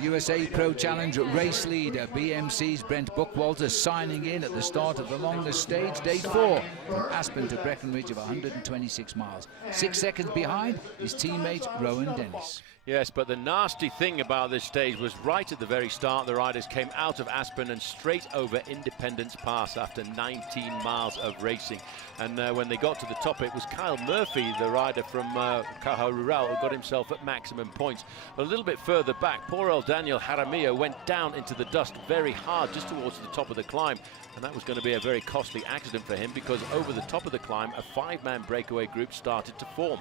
USA Pro Challenge race leader BMC's Brent Bookwalter signing in at the start of the longest stage, day 4, from Aspen to Breckenridge of 126 miles. 6 seconds behind his teammate Rowan Dennis. Yes, but the nasty thing about this stage was right at the very start, the riders came out of Aspen and straight over Independence Pass after 19 miles of racing. And when they got to the top, it was Kyle Murphy, the rider from Caja Rural, who got himself at maximum points. A little bit further back, poor old Daniel Jaramillo went down into the dust very hard just towards the top of the climb. And that was going to be a very costly accident for him, because over the top of the climb, a 5-man breakaway group started to form.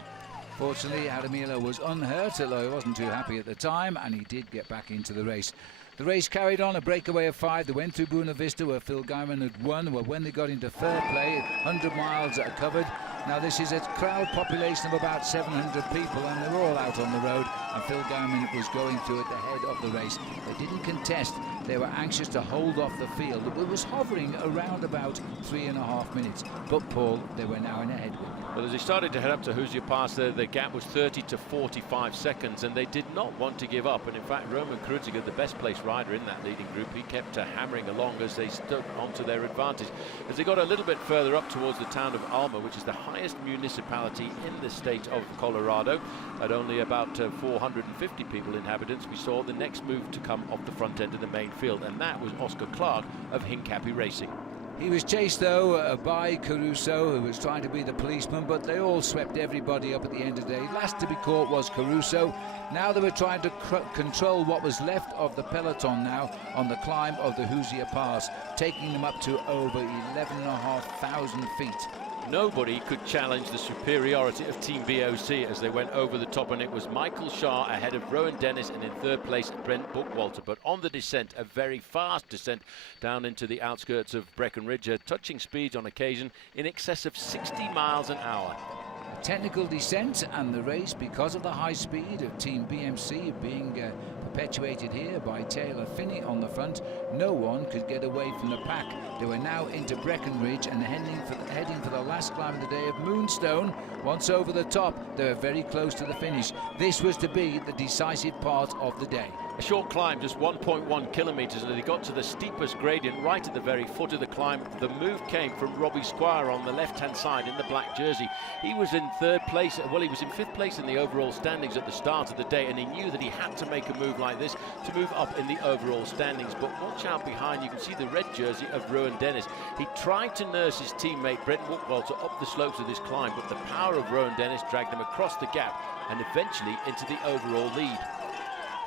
Fortunately, Jaramillo was unhurt, although he wasn't too happy at the time, and he did get back into the race. The race carried on, a breakaway of 5. They went through Buena Vista, where Phil Guyman had won. Well, when they got into third play, 100 miles covered. Now, this is a crowd population of about 700 people, and they're all out on the road, and Phil Guyman was going through at the head of the race. They didn't contest. They were anxious to hold off the field. It was hovering around about 3.5 minutes. But, Paul, they were now in a headwind. Well, as they started to head up to Hoosier Pass, the gap was 30 to 45 seconds, and they did not want to give up. And in fact, Roman Kreuziger, the best placed rider in that leading group, he kept hammering along as they stood onto their advantage. As they got a little bit further up towards the town of Alma, which is the highest municipality in the state of Colorado, at only about 450 people inhabitants, we saw the next move to come off the front end of the main field, and that was Oscar Clark of Hincapie Racing. He was chased, though, by Caruso, who was trying to be the policeman, but they all swept everybody up at the end of the day. Last to be caught was Caruso. Now they were trying to control what was left of the peloton now on the climb of the Hoosier Pass, taking them up to over 11,500 feet. Nobody could challenge the superiority of Team BOC as they went over the top, and it was Michael Shaw ahead of Rowan Dennis, and in third place Brent Bookwalter. But on the descent, a very fast descent down into the outskirts of Breckenridge, touching speeds on occasion in excess of 60 miles an hour. A technical descent, and the race, because of the high speed of Team BMC being perpetuated here by Taylor Finney on the front, no one could get away from the pack. They were now into Breckenridge and heading for the last climb of the day of Moonstone. Once over the top, they were very close to the finish. This was to be the decisive part of the day. A short climb, just 1.1 kilometers, and they got to the steepest gradient right at the very foot of the climb. The move came from Robbie Squire on the left-hand side in the black jersey. He was in third place, well, he was in 5th place in the overall standings at the start of the day, and he knew that he had to make a move like this to move up in the overall standings. But watch out behind, you can see the red jersey of Rowan Dennis. He tried to nurse his teammate Brent Bookwalter up the slopes of this climb, but the power of Rowan Dennis dragged him across the gap and eventually into the overall lead.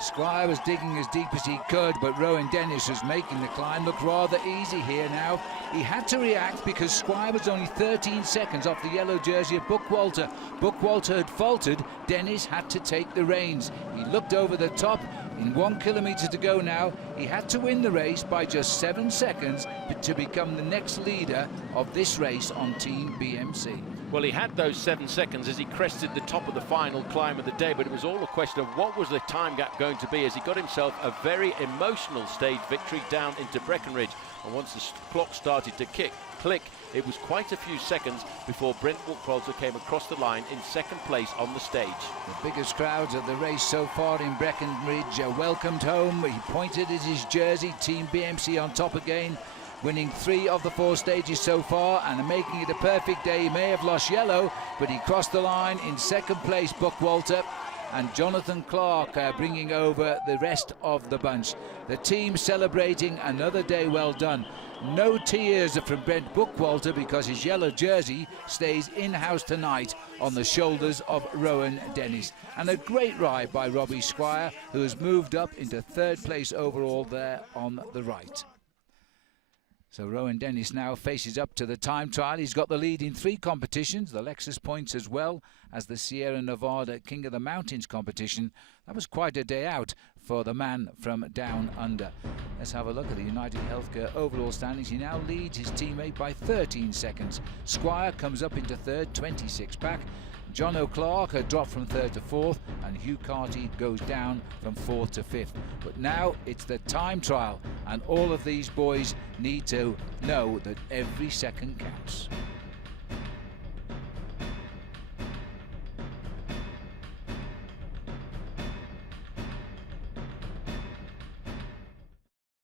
Squire was digging as deep as he could, but Rowan Dennis was making the climb look rather easy here now. He had to react because Squire was only 13 seconds off the yellow jersey of Bookwalter. Bookwalter had faltered. Dennis had to take the reins. He looked over the top. In 1 kilometer to go now, he had to win the race by just 7 seconds to become the next leader of this race on Team BMC. Well, he had those 7 seconds as he crested the top of the final climb of the day, but it was all a question of what was the time gap going to be as he got himself a very emotional stage victory down into Breckenridge. And once the clock started to click, it was quite a few seconds before Brent Bookwalter came across the line in 2nd place on the stage. The biggest crowds of the race so far in Breckenridge welcomed home. He pointed at his jersey, Team BMC on top again, winning 3 of the 4 stages so far and making it a perfect day. He may have lost yellow, but he crossed the line in 2nd place, Bookwalter, and Jonathan Clark bringing over the rest of the bunch. The team celebrating another day well done. No tears from Brent Bookwalter because his yellow jersey stays in-house tonight on the shoulders of Rowan Dennis. And a great ride by Robbie Squire, who has moved up into 3rd place overall there on the right. So Rowan Dennis now faces up to the time trial. He's got the lead in 3 competitions, the Lexus Points as well as the Sierra Nevada King of the Mountains competition. That was quite a day out for the man from down under. Let's have a look at the United Healthcare overall standings. He now leads his teammate by 13 seconds. Squire comes up into 3rd, 26 back. John O'Clark had dropped from 3rd to 4th, and Hugh Carty goes down from 4th to 5th. But now it's the time trial, and all of these boys need to know that every second counts.